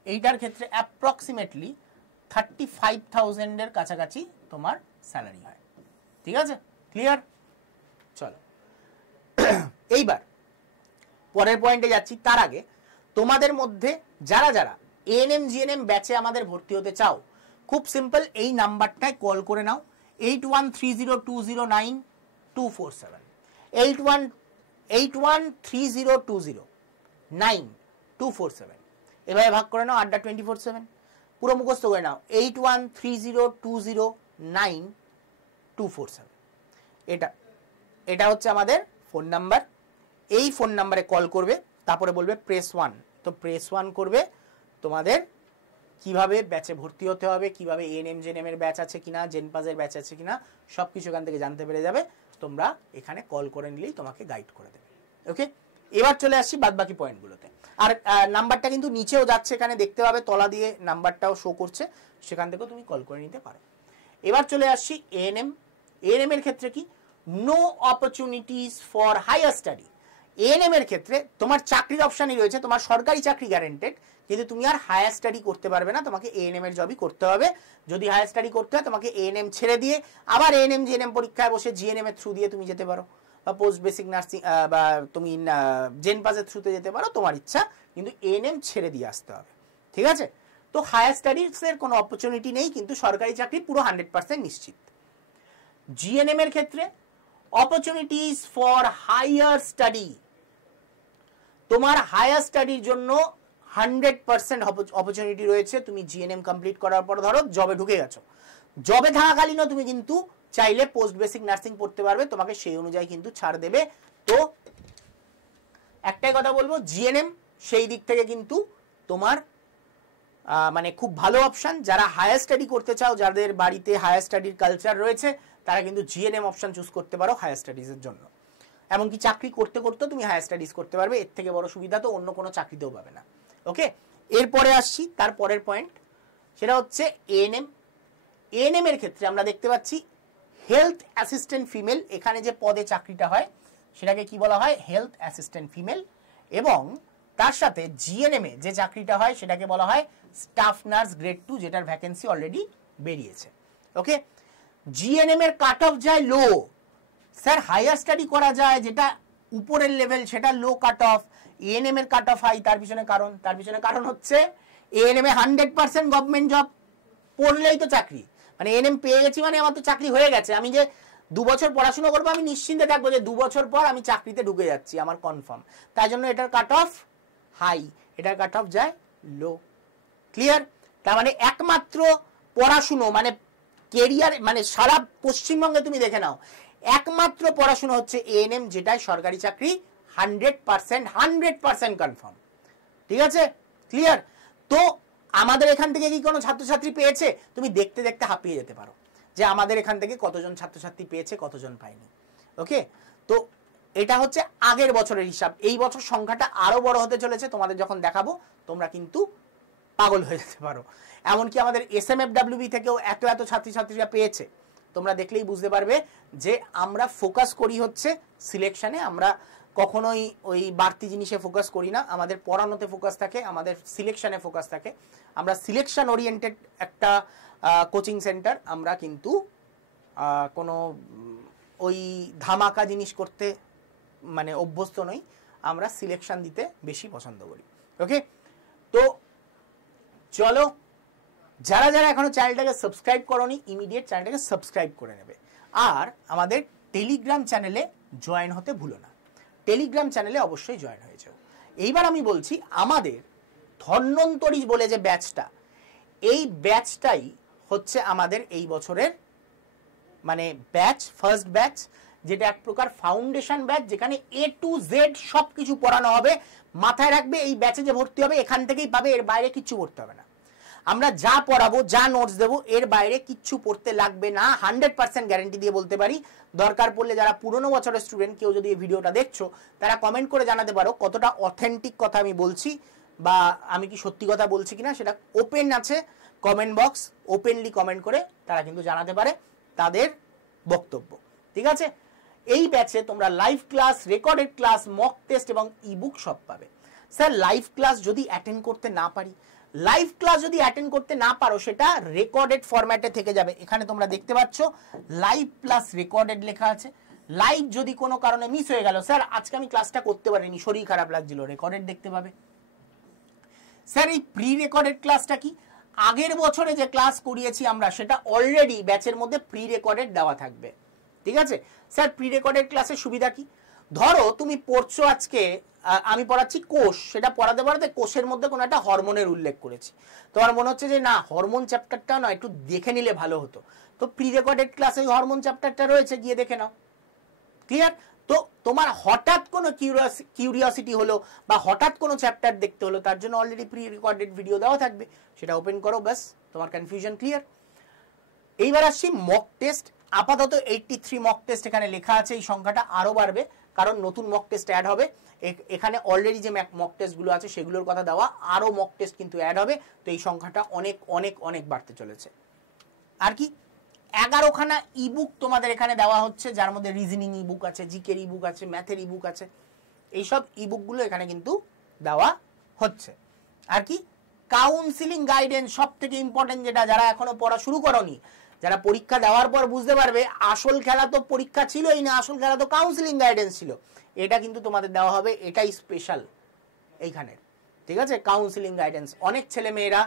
এইটার ক্ষেত্রে অ্যাপ্রক্সিমেটলি 35,000 এর কাছাকাছি তোমার স্যালারি হয়, ঠিক আছে? ক্লিয়ার? চলো এইবার পরের পয়েন্টে যাচ্ছি। তার আগে তোমাদের মধ্যে যারা যারা এএনএম জিএনএম ব্যাচে আমাদের ভর্তি হতে চাও, খুব সিম্পল, এই নাম্বারটায় কল করে নাও, 8130209247, 8130209247 এভাবে ভাগ করে নাও, আড্ডা 24/7 পুরো মুখস্থ করে নাও, 8130209247। এটা হচ্ছে আমাদের ফোন নাম্বার। এই ফোন নাম্বারে কল করবে, তারপরে বলবে প্রেস 1। তো প্রেস 1 করবে তোমাদের কিভাবে ব্যাচে ভর্তি হতে হবে, কিভাবে এএনএম জেএনএম এর ব্যাচ আছে কিনা, জেনপাজের ব্যাচ আছে কিনা, সবকিছু এখান থেকে জানতে পেরে যাবে। তোমরা এখানে কল করে নিলেই তোমাকে গাইড করে দেবে। ওকে, এবার চলে আসছি বাদবাকি পয়েন্টগুলোতে। আর নাম্বারটা কিন্তু নিচেও যাচ্ছে, এখানে দেখতে পাবে তলা দিয়ে নাম্বারটাও শো করছে, সেখান থেকেও তুমি কল করে নিতে পারো। এবার চলে আসছি এএনএম। এএনএম এর ক্ষেত্রে কি, no opportunities for higher study. ANM এর ক্ষেত্রে তোমার চাকরির অপশনই রয়েছে, তোমার সরকারি চাকরি গ্যারেন্টেড, কিন্তু তুমি আর হায়ার স্টাডি করতে পারবে না, তোমাকে এএনএম এর জবই করতে হবে। যদি হায়ার স্টাডি করতে হয় তোমাকে এএনএম ছেড়ে দিয়ে আবার এএনএম জিএনএম পরীক্ষায় বসে জিএনএম এর থ্রু দিয়ে তুমি যেতে পারো, বা পোস্ট বেসিক নার্সিং বা তুমি জেনপাজের থ্রুতে যেতে পারো, তোমার ইচ্ছা, কিন্তু এএনএম ছেড়ে দিয়ে আসতে হবে। ঠিক আছে, তো হায়ার স্টাডিজের কোনো অপরচুনিটি নেই, কিন্তু সরকারি চাকরি পুরো 100% নিশ্চিত। জিএনএম এর ক্ষেত্রে অপরচুনিটিস ফর হায়ার স্টাডি, তোমার হায়ার স্টাডির জন্য 100% অপরচুনিটি রয়েছে। তুমি জিএনএম কমপ্লিট করার পর ধরো জবে ঢুকে গেছো, জবে থাকাকালীনও তুমি কিন্তু চাইলে পোস্ট বেসিক নার্সিং পড়তে পারবে, তোমাকে সেই অনুযায়ী কিন্তু ছাড় দেবে। তো একটাই কথা বলবো, জিএনএম সেই দিক থেকে কিন্তু তোমার মানে খুব ভালো অপশন। যারা হায়ার স্টাডি করতে চাও, যাদের বাড়িতে হায়ার স্টাডির কালচার রয়েছে, তারা কিন্তু জিএনএম অপশন চুজ করতে পারো হায়ার স্টাডিজের জন্য। এমনকি চাকরি করতে করতে তুমি হায়ার স্টাডিজ করতে পারবে, এর থেকে বড় সুবিধা তো অন্য কোনো চাকরিতেও পাবে না। ওকে, এরপরে আসছি তার পরের পয়েন্ট, সেটা হচ্ছে এএনএম। এএনএম এর ক্ষেত্রে আমরা দেখতে পাচ্ছি হেলথ অ্যাসিস্ট্যান্ট ফিমেল, এখানে যে পদে চাকরিটা হয় সেটাকে কি বলা হয়, হেলথ অ্যাসিস্ট্যান্ট ফিমেল। এবং তার সাথে জিএনএম এ যে চাকরিটা হয় সেটাকে বলা হয় স্টাফ নার্স গ্রেড 2, যেটার ভ্যাকেন্সি অলরেডি বেরিয়েছে। ওকে, জিএনএম এর কাট অফ যায় লো। স্যার হায়ার স্টাডি করা যায়, যেটা উপরের লেভেল, সেটা লো কাট অফ, এএনএম এর কাট অফ হাই। তার পিছনে কারণ হচ্ছে এএনএম এ 100% গভর্নমেন্ট জব, পড়লেই তো চাকরি, মানে এএনএম পেয়ে গেছি মানে আমার তো চাকরি হয়ে গেছে। আমি যে 2 বছর পড়াশোনা করবো, আমি নিশ্চিন্তে থাকবো যে 2 বছর পর আমি চাকরিতে ঢুকে যাচ্ছি, আমার কনফার্ম। তাই জন্য এটার কাট অফ হাই, এটার কাট অফ যায় লো। ক্লিয়ার? তার মানে একমাত্র পড়াশুনো মানে কেরিয়ার, মানে সারা পশ্চিমবঙ্গে তুমি দেখে নাও, একমাত্র পড়াশোনা হচ্ছে এএনএম, যেটাই সরকারি চাকরি 100% কনফার্ম। ঠিক আছে, ক্লিয়ার? তো আমাদের এখান থেকে কি কোনো ছাত্রছাত্রী পেয়েছে? তুমি দেখতে দেখতে হাঁপিয়ে যেতে পারো যে আমাদের এখান থেকে কতজন ছাত্রছাত্রী পেয়েছে, কতজন পায়নি। ওকে, তো এটা হচ্ছে আগের বছরের হিসাব। এই বছর সংখ্যাটা আরো বড় হতে চলেছে, তোমাদের যখন দেখাবো তোমরা কিন্তু পাগল হয়ে যেতে পারো। এমনকি আমাদের এসএমএফডব্লিউবি থেকেও এত এত ছাত্রছাত্রীরা পেয়েছে, তোমরা দেখলেই বুঝতে পারবে যে আমরা ফোকাস করি হচ্ছে সিলেকশনে। আমরা কখনোই ওই বাড়তি জিনিসে ফোকাস করি না, আমাদের পড়ানোতে ফোকাস থাকে, আমাদের সিলেকশনে ফোকাস থাকে। আমরা সিলেকশন ওরিয়েন্টেড একটা কোচিং সেন্টার, আমরা কিন্তু কোনো ওই ধামাকা জিনিস করতে মানে অভ্যস্ত নই, আমরা সিলেকশন দিতে বেশি পছন্দ করি। ওকে, তো চলো, যারা যারা এখনো চ্যানেলটাকে সাবস্ক্রাইব করোনি, ইমিডিয়েট চ্যানেলটাকে সাবস্ক্রাইব করে নেবে। আর আমাদের টেলিগ্রাম চ্যানেলে জয়েন হতে ভুলো না, টেলিগ্রাম চ্যানেলে অবশ্যই জয়েন হয়ে যাও। এইবার আমি বলছি, আমাদের ধন্বন্তরী বলে যে ব্যাচটা, এই ব্যাচটাই হচ্ছে আমাদের এই বছরের মানে ব্যাচ, ফার্স্ট ব্যাচ, যেটা এক প্রকার ফাউন্ডেশন ব্যাচ, যেখানে A to Z সব কিছু পড়ানো হবে। মাথায় রাখবে, এই ব্যাচে যে ভর্তি হবে এখান থেকেই পাবে, এর বাইরে কিচ্ছু পড়তে হবে না। আমরা যা পড়াবো, যা নোটস দেবো, এর বাইরে কিচ্ছু পড়তে লাগবে না, 100% গ্যারেন্টি দিয়ে বলতে পারি। দরকার পড়লে যারা পুরনো বছরের স্টুডেন্ট, কেউ যদি এই ভিডিওটা দেখছো, তারা কমেন্ট করে জানাতে পারো কতটা অথেন্টিক কথা আমি বলছি, বা আমি কি সত্যি কথা বলছি কিনা। সেটা ওপেন আছে কমেন্ট বক্স, ওপেনলি কমেন্ট করে তারা কিন্তু জানাতে পারে তাদের বক্তব্য। ঠিক আছে, এই ব্যাচে তোমরা live class, recorded class, mock test এবং ইবুক সব পাবে। স্যার লাইভ ক্লাস যদি অ্যাটেন্ড করতে না পারি, লাইভ ক্লাস যদি অ্যাটেন্ড করতে না পারো, সেটা রেকর্ডেড ফরম্যাটে থেকে যাবে। এখানে তোমরা দেখতে পাচ্ছ লাইভ প্লাস রেকর্ডেড লেখা আছে। লাইভ যদি কোনো কারণে মিস হয়ে গেল, স্যার আজকে আমি ক্লাসটা করতে পারিনি, শরীর খারাপ লাগছিল, রেকর্ডেড দেখতে পাবে। স্যার এই প্রি রেকর্ডেড ক্লাসটা কি? আগের বছরে যে ক্লাস করিয়েছি আমরা, সেটা অলরেডি ব্যাচের মধ্যে প্রি রেকর্ডেড দেওয়া থাকবে। ঠিক আছে স্যার, প্রি রেকর্ডেড ক্লাসের সুবিধা কি? ধরো তুমি পড়ছো আজকে, আমি পড়াচ্ছি কোষ, সেটা পড়াতে পড়াতে কোষের মধ্যে কোনো একটা হরমোনের উল্লেখ করেছি, তোমার মনে হচ্ছে যে না হরমোন চ্যাপ্টারটা না একটু দেখে নিলে ভালো হতো, তো প্রি রেকর্ডেড ক্লাসে হরমোন চ্যাপ্টারটা রয়েছে, গিয়ে দেখে নাও। ক্লিয়ার? তো তোমার হঠাৎ কোনো কিউরিওসিটি হলো বা হঠাৎ কোনো চ্যাপ্টার দেখতে হলো, তার জন্য অলরেডি প্রি রেকর্ডেড ভিডিও দেওয়া থাকবে, সেটা ওপেন করো, ব্যাস তোমার কনফিউশন ক্লিয়ার। এইবার আসছি মক টেস্ট। আপাতত 83 মক টেস্ট এখানে লেখা আছে, এই সংখ্যাটা আরো বাড়বে কারণ নতুন মক টেস্ট অ্যাড হবে। এখানে অলরেডি যে মক টেস্টগুলো আছে সেগুলোর কথা দেওয়া, আরো মক টেস্ট কিন্তু অ্যাড হবে, তো এই সংখ্যাটা অনেক অনেক অনেক বাড়তে চলেছে। আর কি 11খানা ইবুক তোমাদের এখানে দেওয়া হচ্ছে, যার মধ্যে রিজনিং ইবুক আছে, জিকের ইবুক আছে, ম্যাথের ইবুক আছে, এইসব ইবুকগুলো এখানে কিন্তু দেওয়া হচ্ছে। আর কি কাউন্সিলিং গাইডেন্স, সব থেকে ইম্পর্টেন্ট যেটা, যারা এখনো পড়া শুরু করনি, যারা পরীক্ষা দেওয়ার পর বুঝতে পারবে আসল খেলা তো পরীক্ষা ছিলই না, আসল খেলা তো কাউন্সিলিং গাইডেন্স ছিল, এটা কিন্তু তোমাদের দেওয়া হবে, এটাই স্পেশাল এইখানে। ঠিক আছে, কাউন্সিলিং গাইডেন্স অনেক ছেলে মেয়েরা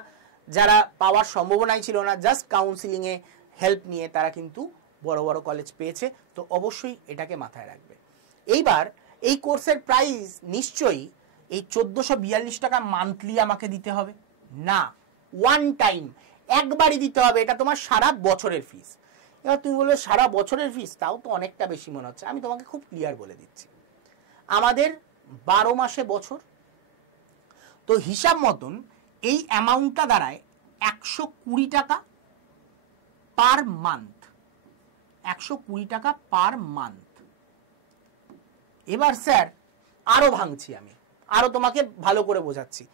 যারা পাওয়ার সম্ভাবনাই ছিল না, জাস্ট কাউন্সিলিং এ হেল্প নিয়ে তারা কিন্তু বড় বড় কলেজ পেয়েছে, তো অবশ্যই এটাকে মাথায় রাখবে। এইবার এই কোর্সের প্রাইস নিশ্চয়ই এই 1442 টাকা মান্থলি আমাকে দিতে হবে না, ওয়ান টাইম একবারই দিতে হবে, এটা তোমার সারা বছরের ফিস। এবার তুমি বলবে সারা বছরের ফিস, তাও তো অনেকটা বেশি মনে হচ্ছে, আমি তোমাকে খুব ক্লিয়ার বলে দিচ্ছি, আমাদের 12 মাসে বছর, তো হিসাব মতন এই অ্যামাউন্টটা দাঁড়ায় 120 টাকা পার মান্থ, 120 টাকা পার মান্থ। এবার স্যার আরো ভাঙছি, আমি আরো তোমাকে ভালো করে বোঝাচ্ছি,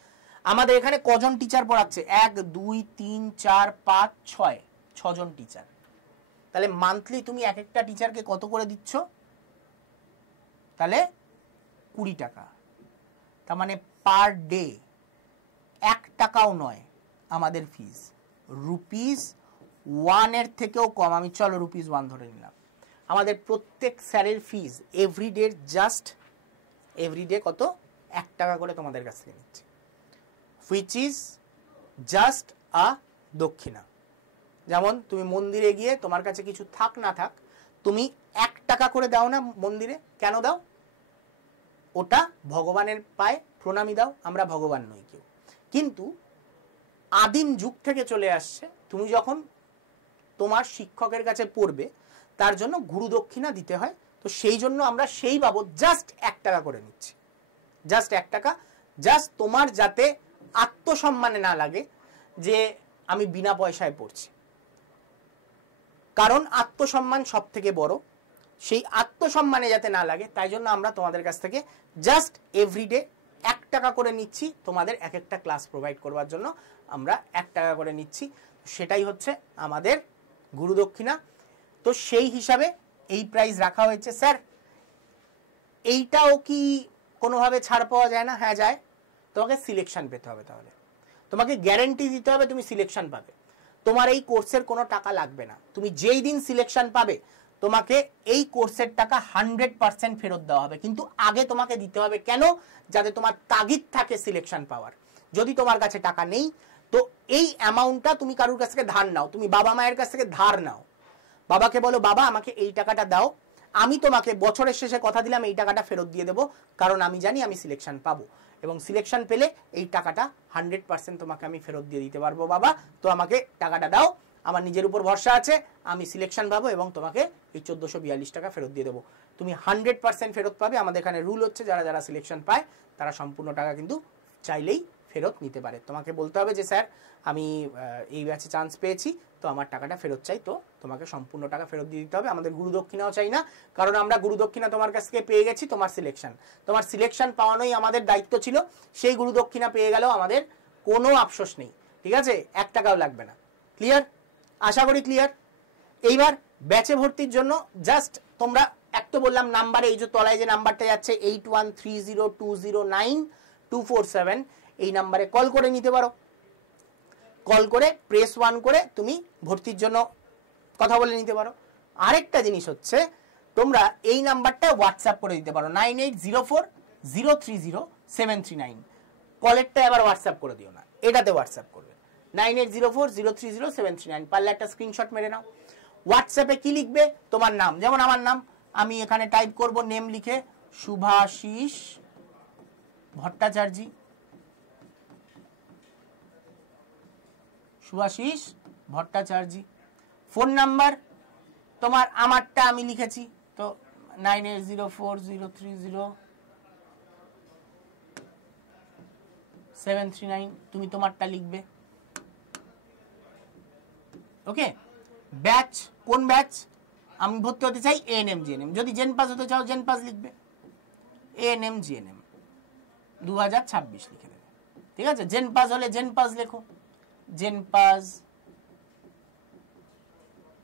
আমাদের এখানে কজন টিচার পড়াচ্ছে, 1 2 3 4 5 6, 6 জন টিচার, তাহলে মান্থলি তুমি এক একটা টিচারকে কত করে দিচ্ছ, তাহলে 20 টাকা, তার মানে পার ডে 1 টাকাও নয় আমাদের ফিস, ₹1 এর থেকেও কম, আমি চলো ₹1 ধরে নিলাম। আমাদের প্রত্যেক স্যারের ফিস এভরিডে, জাস্ট এভরিডে কত, 1 টাকা করে তোমাদের কাছ থেকে নিচ্ছে, হুইচ ইজ জাস্ট আ দক্ষিণা। যেমন তুমি মন্দিরে গিয়ে তোমার কাছে কিছু থাক না থাক, তুমি 1 টাকা করে দাও না মন্দিরে, কেন দাও? ওটা ভগবানের পায়ে প্রণামী দাও, আমরা ভগবান নই কেউ, কিন্তু আদিম যুগ থেকে চলে আসছে, তুমি যখন তোমার শিক্ষকের কাছে পড়বে তার জন্য গুরু দক্ষিণা দিতে হয়, তো সেই জন্য আমরা সেই বাবদ জাস্ট 1 টাকা করে নিচ্ছি, জাস্ট 1 টাকা, জাস্ট তোমার যাতে আত্মসম্মানে না লাগে যে আমি বিনা পয়সায় পড়ছি, কারণ আত্মসম্মান সব থেকে বড়, সেই আত্মসম্মানে যাতে না লাগে তাই জন্য আমরা তোমাদের কাছ থেকে জাস্ট এভরিডে 1 টাকা করে নিচ্ছি, তোমাদের এক একটা ক্লাস প্রোভাইড করবার জন্য আমরা 1 টাকা করে নিচ্ছি, সেটাই হচ্ছে আমাদের গুরু দক্ষিণা। তো সেই হিসাবে এই প্রাইস রাখা হয়েছে। স্যার এইটাও কি কোনোভাবে ছাড় পাওয়া যায় না? হ্যাঁ যায়, তোমাকে সিলেকশন পেতে হবে, তাহলে তোমাকে গ্যারেন্টি দিতে হবে তুমি সিলেকশন পাবে, তোমার এই কোর্সের কোনো টাকা লাগবে না, তুমি যেই দিন সিলেকশন পাবে তোমাকে এই কোর্সের টাকা 100% ফেরত দেওয়া হবে, কিন্তু আগে তোমাকে দিতে হবে, কেন? যাতে তোমার তাগিদ থাকে সিলেকশন পাওয়ার। যদি তোমার কাছে টাকা নেই তো এই অ্যামাউন্টটা তুমি কারোর কাছ থেকে ধার নাও, তুমি বাবা মায়ের কাছ থেকে ধার নাও, বাবাকে বলো বাবা আমাকে এই টাকাটা দাও, আমি তোমাকে বছরের শেষে কথা দিলাম এই টাকাটা ফেরত দিয়ে দেবো, কারণ আমি জানি আমি সিলেকশন পাবো, এবং সিলেকশন পেলে এই টাকাটা 100% তোমাকে আমি ফেরত দিয়ে দিতে পারবো, বাবা তো আমাকে টাকাটা দাও, আমার নিজের উপর ভরসা আছে, আমি সিলেকশন পাবো এবং তোমাকে এই 1442 টাকা ফেরত দিয়ে দেবো, তুমি 100% ফেরত পাবে। আমাদের এখানে রুল হচ্ছে যারা যারা সিলেকশন পায় তারা সম্পূর্ণ টাকা কিন্তু চাইলেই ফেরত নিতে পারে। তোমাকে বলতে হবে যে স্যার আমি এই ব্যাচে চান্স পেয়েছি, তো আমার টাকাটা ফেরত চাই, তো তোমাকে সম্পূর্ণ টাকা ফেরত দিয়ে দিতে হবে। আমাদের গুরু দক্ষিণাও চাই না, কারণ আমরা গুরু দক্ষিণা তোমার কাছ থেকে পেয়ে গেছি, তোমার সিলেকশন পাওয়ানোই আমাদের দায়িত্ব ছিল, সেই গুরু দক্ষিণা পেয়ে গেলেও আমাদের কোনো আফসোস নেই, ঠিক আছে, 1 টাকাও লাগবে না। ক্লিয়ার? আশা করি ক্লিয়ার। এইবার ব্যাচে ভর্তির জন্য জাস্ট তোমরা এক তো বললাম নাম্বারে, এই যে তলায় যে নাম্বারটা যাচ্ছে 8130209247, এই নাম্বারে কল করে নিতে পারো, কল করে প্রেস 1 করে তুমি ভর্তির জন্য কথা বলে নিতে পারো। আরেকটা জিনিস হচ্ছে তোমরা এই নাম্বারটা হোয়াটসঅ্যাপ করে দিতে পারো 9804030739, কলেরটা এবার হোয়াটসঅ্যাপ করে দিও না, এটাতে হোয়াটসঅ্যাপ করবে 9804030739, পারলে একটা স্ক্রিনশট মেরে নাও। হোয়াটসঅ্যাপে কি লিখবে? তোমার নাম, যেমন আমার নাম, আমি এখানে টাইপ করব নেম লিখে শুভাশিস ভট্টাচার্য, শুভাশিস ভট্টাচার্য। ফোন নাম্বার তোমার আমারটা আমি লিখেছি তো 9804030739, তুমি তোমারটা লিখবে। ওকে, ব্যাচ কোন ব্যাচ? আমি ভর্তি হতে চাই এএনএম জিএনএম। যদি জেন পাস হতে চাও জেন পাস লিখবে, এএনএম জিএনএম 2026 লিখে দেবে। ঠিক আছে, জেন পাস হলে জেন পাস লেখো, জেন পাস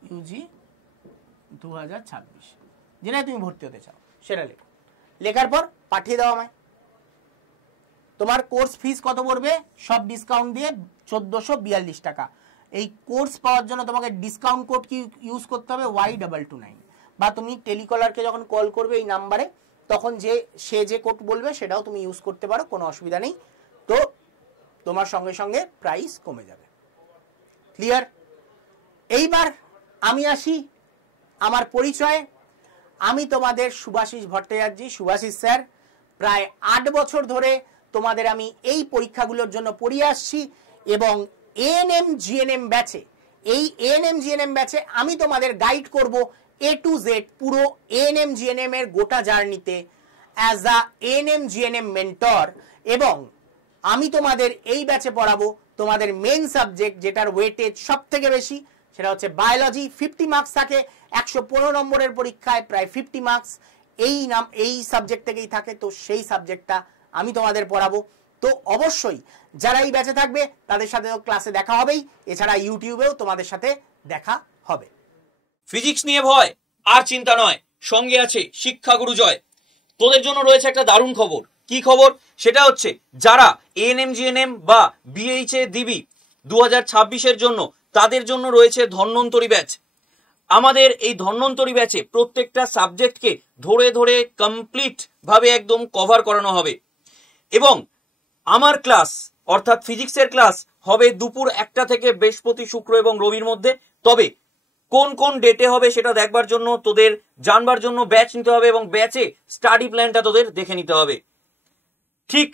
ইউজি 2026, যেটা তুমি ভর্তি হতে চাও সেটা লেখো। লেখার পর পাঠিয়ে দাও আমায়। তোমার কোর্স ফিস কত পড়বে? সব ডিসকাউন্ট দিয়ে 1442 টাকা। এই কোর্স পাওয়ার জন্য তোমাকে ডিসকাউন্ট কোড কি ইউজ করতে হবে? Y229। বা তুমি টেলিকলারকে যখন কল করবে এই নাম্বারে, তখন সে যে কোড বলবে সেটাও তুমি ইউজ করতে পারো, কোনো অসুবিধা নেই। তো তোমার সঙ্গে সঙ্গে প্রাইস কমে যাবে। ক্লিয়ার? এইবার আমি আসি আমার পরিচয়ে। আমি তোমাদের শুভাশিস ভট্টাচার্য। শুভাশিস স্যার, প্রায় 8 বছর ধরে তোমাদের আমি এই পরীক্ষাগুলোর জন্য পড়িয়ে আসছি এবং এএনএম জিএনএম ব্যাচে, এই এএনএম জিএনএম ব্যাচে আমি তোমাদের গাইড করব A to Z পুরো এএনএম জিএনএম এর গোটা জার্নিতে as a ANM GNM mentor. এবং আমি তোমাদের এই ব্যাচে পড়াবো তোমাদের মেন সাবজেক্ট যেটার ওয়েটেজ সব থেকে বেশি, সেটা হচ্ছে বায়োলজি। 50 মার্কস থাকে, 115 নম্বরের পরীক্ষায় প্রায় 50 মার্কস এই সাবজেক্ট থেকেই থাকে। তো সেই সাবজেক্টটা আমি তোমাদের পড়াবো। তো অবশ্যই যারা এই ব্যাচে থাকবে তাদের সাথে ক্লাসে দেখা হবেই, এছাড়া ইউটিউবেও তোমাদের সাথে দেখা হবে। ফিজিক্স নিয়ে ভয় আর চিন্তা নয়, সঙ্গে আছে শিক্ষাগুরু জয়। তোদের জন্য রয়েছে একটা দারুণ খবর। কি খবর? সেটা হচ্ছে যারা এএনএম জিএনএম বা বিএইচএ দিবি 2026-এর জন্য, তাদের জন্য রয়েছে ধন্বন্তরী ব্যাচ। আমাদের এই ধন্বন্তরী ব্যাচে প্রত্যেকটা সাবজেক্টকে ধরে ধরে কমপ্লিট ভাবে একদম কভার করানো হবে। এবং আমার ক্লাস অর্থাৎ ফিজিক্সের ক্লাস হবে দুপুর 1টা থেকে বৃহস্পতি, শুক্র এবং রবির মধ্যে। তবে কোন কোন ডেটে হবে সেটা দেখবার জন্য, তোদের জানবার জন্য ব্যাচ নিতে হবে এবং ব্যাচে স্টাডি প্ল্যানটা তোদের দেখে নিতে হবে। ঠিক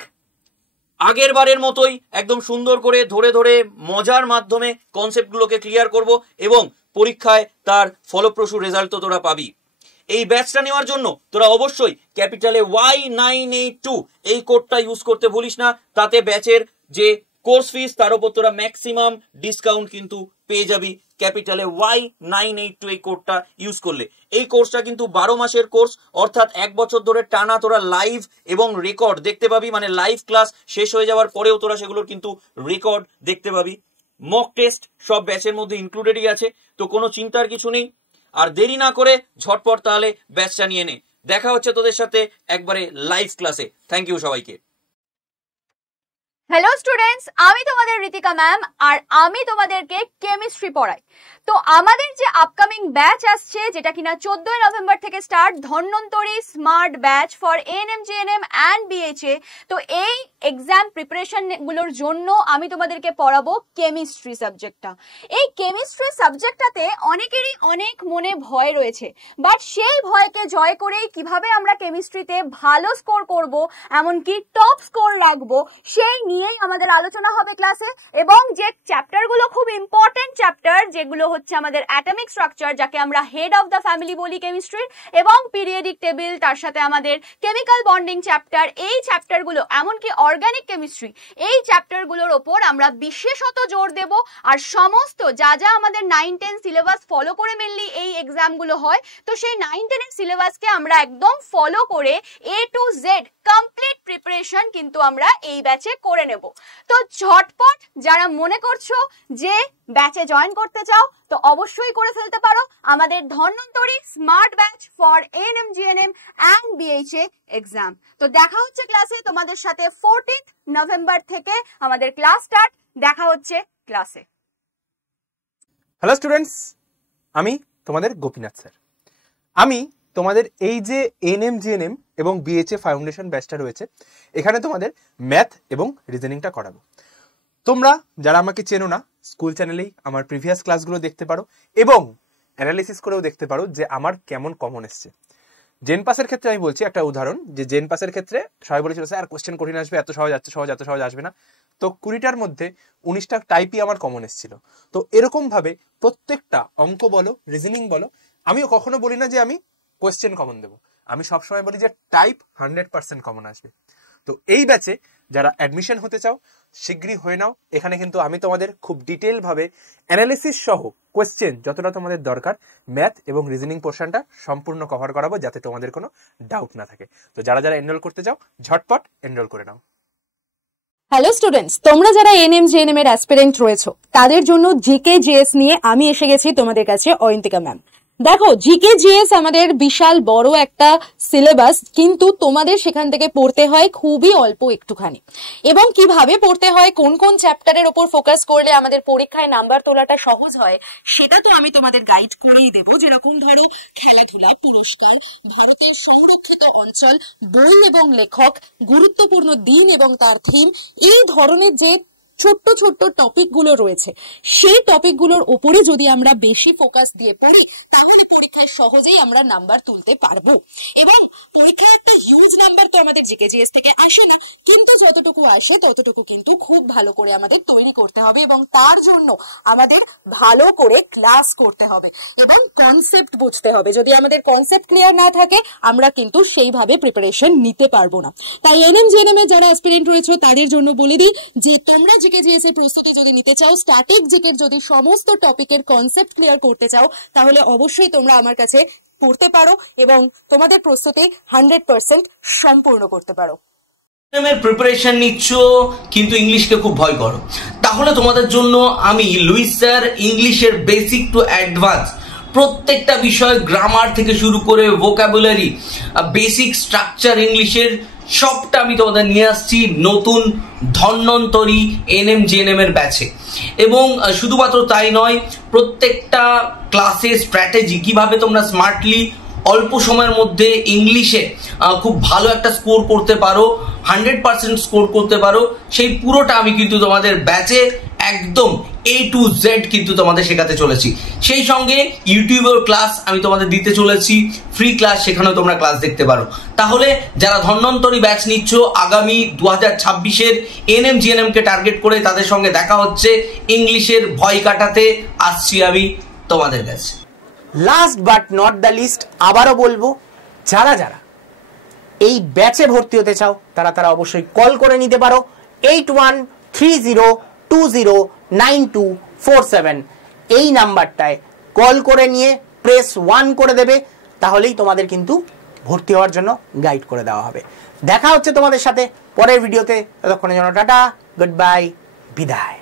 আগের বারের মতোই একদম সুন্দর করে ধরে ধরে মজার মাধ্যমে কনসেপ্টগুলোকে ক্লিয়ার করব এবং পরীক্ষায় তার ফলপ্রসূ রেজাল্ট তো তোরা পাবি। এই ব্যাচটা নেওয়ার জন্য তোরা অবশ্যই ক্যাপিটালে Y982 এই কোডটা ইউজ করতে ভুলিস না। তাতে ব্যাচের যে কোর্স ফিস তার উপর তোরা ম্যাক্সিমাম ডিসকাউন্ট কিন্তু পেয়ে যাবি ক্যাপিটালে Y982 এই কোডটা ইউজ করলে। এই কোর্সটা কিন্তু 12 মাসের কোর্স, অর্থাৎ 1 বছর ধরে টানা তোরা লাইভ এবং রেকর্ড দেখতে পাবি। মানে লাইভ ক্লাস শেষ হয়ে যাওয়ার পরেও তোরা সেগুলোর কিন্তু রেকর্ড দেখতে পাবি। মক টেস্ট সব ব্যাচের মধ্যে ইনক্লুডেডই আছে, তো কোনো চিন্তার কিছু নেই। আর দেরি না করে ঝটপট তাহলে ব্যাচটা নিয়ে নে। দেখা হচ্ছে তোদের সাথে একবারে লাইভ ক্লাসে। থ্যাংক ইউ সবাইকে। হ্যালো স্টুডেন্টস, আমি তোমাদের ঋতিকা ম্যাম আর আমি তোমাদেরকে কেমিস্ট্রি পড়াই। তো আমাদের যে আপকামিং ব্যাচ আসছে, যেটা কিনা 14 নভেম্বর থেকে start, Dhanvantari smart batch for ANM GNM and BHA. তো এই এক্সাম প্রিপারেশন গুলোর জন্য আমি তোমাদেরকে পড়াবো কেমিস্ট্রি সাবজেক্টটা। এই কেমিস্ট্রি সাবজেক্টটাতে অনেকেরই অনেক মনে ভয় রয়েছে, বাট সেই ভয়কে জয় করেই কিভাবে আমরা কেমিস্ট্রিতে ভালো স্কোর করব, এমনকি টপ স্কোর রাখবো, সেই নিয়েই আমাদের আলোচনা হবে ক্লাসে। এবং যে চ্যাপ্টারগুলো খুব ইম্পর্টেন্ট চ্যাপ্টার, যেগুলো হচ্ছে আমাদের অ্যাটমিক স্ট্রাকচার, যাকে আমরা হেড অফ দ্য ফ্যামিলি বলি কেমিস্ট্রির, এবং পিরিয়ডিক টেবিল, তার সাথে আমাদের কেমিক্যাল বন্ডিং চ্যাপ্টার, এই চ্যাপ্টারগুলো, এমনকি অর্গানিক কেমিস্ট্রি, এই চ্যাপ্টারগুলোর ওপর আমরা বিশেষত জোর দেব। আর সমস্ত যা যা আমাদের 9-10 সিলেবাস ফলো করে মেনলি এই এক্সামগুলো হয়, তো সেই 9-10 এর সিলেবাসকে আমরা একদম ফলো করে A to Z complete preparation কিন্তু আমরা এই ব্যাচে করে নেব। তো ঝটপট যারা মনে করছো যে ব্যাচে জয়েন করতে চাও, তো অবশ্যই করে ফেলতে পারো আমাদের Dhanvantari smart batch for ANM GNM and BHA exam. তো দেখা হচ্ছে ক্লাসে তোমাদের সাথে 14 নভেম্বর থেকে আমাদের ক্লাস স্টার্ট। দেখা হচ্ছে ক্লাসে। হ্যালো স্টুডেন্টস, আমি তোমাদের গোপীনাথ স্যার। আমি তোমাদের এই যে এএনএম জিএনএম এবং বিএইচএ ফাউন্ডেশন ব্যাচটা রয়েছে, এখানে তোমাদের ম্যাথ এবং রিজনিংটা করাবো। তোমরা যারা আমাকে চেনো না, স্কুল চ্যানেলেই আমার প্রিভিয়াস ক্লাসগুলো দেখতে পারো এবং অ্যানালিসিস করেও দেখতে পারো যে আমার কেমন কমন এসছে। জেন পাসের ক্ষেত্রে আমি বলছি একটা উদাহরণ, যে জেন পাসের ক্ষেত্রে সবাই বলেছিল স্যার কোশ্চেন কঠিন আসবে, এত সহজ এত সহজ আসবে না। তো 20টার মধ্যে 19টা টাইপই আমার কমন এসেছিল। তো এরকম ভাবে প্রত্যেকটা অঙ্ক বলো, রিজনিং বলো, আমিও কখনো বলি না যে আমি কোশ্চেন কমন দেবো, আমি সবসময় বলি যে টাইপ 100% কমন আসবে। তো এই ব্যাচে যারা অ্যাডমিশন হতে চাও শীঘ্রই হয়ে নাও। এখানে কিন্তু আমি তোমাদের খুব ডিটেল ভাবে অ্যানালিসিস সহ কোয়েশ্চেন যতটা তোমাদের দরকার ম্যাথ এবং রিজনিং পোর্শনটা সম্পূর্ণ কভার করাবো, যাতে তোমাদের কোনো ডাউট না থাকে। তো যারা যারা এনরোল করতে চাও ঝটপট এনরোল করে নাও। হ্যালো স্টুডেন্টস, তোমরা যারা এনএম জিএনএম এর অ্যাসপিরেন্ট রয়েছো তাদের জন্য জিকে জিএস নিয়ে আমি এসে গেছি তোমাদের কাছে, অয়ন্তিকা ম্যাম। দেখো, জিকে জিএস আমাদের বিশাল বড় একটা সিলেবাস, কিন্তু তোমাদের সেখান থেকে পড়তে হয় খুবই অল্প একটুখানি। এবং কিভাবে পড়তে হয়, কোন কোন চ্যাপ্টারের ওপর ফোকাস করলে আমাদের পরীক্ষায় নাম্বার তোলাটা সহজ হয়, সেটা তো আমি তোমাদের গাইড করেই দেবো। যেরকম ধরো খেলাধুলা, পুরস্কার, ভারতের সংরক্ষিত অঞ্চল, বই এবং লেখক, গুরুত্বপূর্ণ দিন এবং তার থিম, এই ধরনের যে ছোট্ট ছোট্ট টপিক গুলো রয়েছে, সেই টপিক গুলোর উপরে যদি আমরা বেশি ফোকাস দিয়ে পড়ি তাহলে পরীক্ষায় সহজেই আমরা নাম্বার তুলতে পারবো। এবং পরীক্ষায় একটা হিউজ নাম্বার তো আমাদের জিকে জিএস থেকে আসে না, কিন্তু যতটুকু আসে ততটুকু কিন্তু খুব ভালো করে আমাদের তৈরি করতে হবে, এবং তার জন্য আমাদের ভালো করে ক্লাস করতে হবে এবং কনসেপ্ট বুঝতে হবে। যদি আমাদের কনসেপ্ট ক্লিয়ার না থাকে আমরা কিন্তু সেইভাবে প্রিপারেশন নিতে পারবো না। তাই এনএম জিএনএম এর যারা অ্যাসপিরেন্ট রয়েছে তাদের জন্য বলে দিই যে তোমরা জিকে জিএস এর প্রস্তুতি যদি নিতে চাও, স্ট্যাটিক জিকের যদি সমস্ত টপিকের কনসেপ্ট ক্লিয়ার করতে চাও, তাহলে অবশ্যই তোমরা আমার কাছে পড়তে পারো এবং তোমাদের প্রস্তুতি 100% সম্পূর্ণ করতে পারো। প্রিপারেশন নিচ্ছ কিন্তু ইংলিশকে খুব ভয় করো, তাহলে তোমাদের জন্য আমি লুইস স্যার ইংলিশের বেসিক টু অ্যাডভান্স প্রত্যেকটা বিষয়, গ্রামার থেকে শুরু করে ভোকাবুলারি, বেসিক স্ট্রাকচার ইংলিশের সবটা আমি তোমাদের নিয়ে আসছি নতুন ধন্বন্তরী এনএম জিএনএম এর ব্যাচে। এবং শুধুমাত্র তাই নয়, প্রত্যেকটা ক্লাসে স্ট্র্যাটেজি কিভাবে তোমরা স্মার্টলি অল্প সময়ের মধ্যে ইংলিশে খুব ভালো একটা স্কোর করতে পারো, 100% স্কোর করতে পারো, সেই পুরোটা আমি কিন্তু তোমাদের ব্যাচে একদম A to Z কিন্তু তোমাদের শেখাতে চলেছি। সেই সঙ্গে ইউটিউবের ক্লাস আমি তোমাদের দিতে চলেছি, ফ্রি ক্লাস, সেখানেও তোমরা ক্লাস দেখতে পারো। তাহলে যারা ধন্বন্তরী ব্যাচ নিচ্ছ, আগামী 2026-এর এনএম জিএনএম কে টার্গেট করে তাদের সঙ্গে দেখা হচ্ছে, ইংলিশের ভয় কাটাতে আসছি আমি তোমাদের কাছে। Last but not the least, আবারও বলবো, যারা যারা এই ব্যাচে ভর্তি হতে চাও তারা অবশ্যই কল করে নিতে পারো 8130209247 এই নাম্বারটায় কল করে নিয়ে প্রেস 1 করে দেবে, তাহলেই তোমাদের কিন্তু ভর্তি হওয়ার জন্য গাইড করে দেওয়া হবে। দেখা হচ্ছে তোমাদের সাথে পরের ভিডিওতে, ততক্ষণের জন্য টাটা, গুড বাই, বিদায়।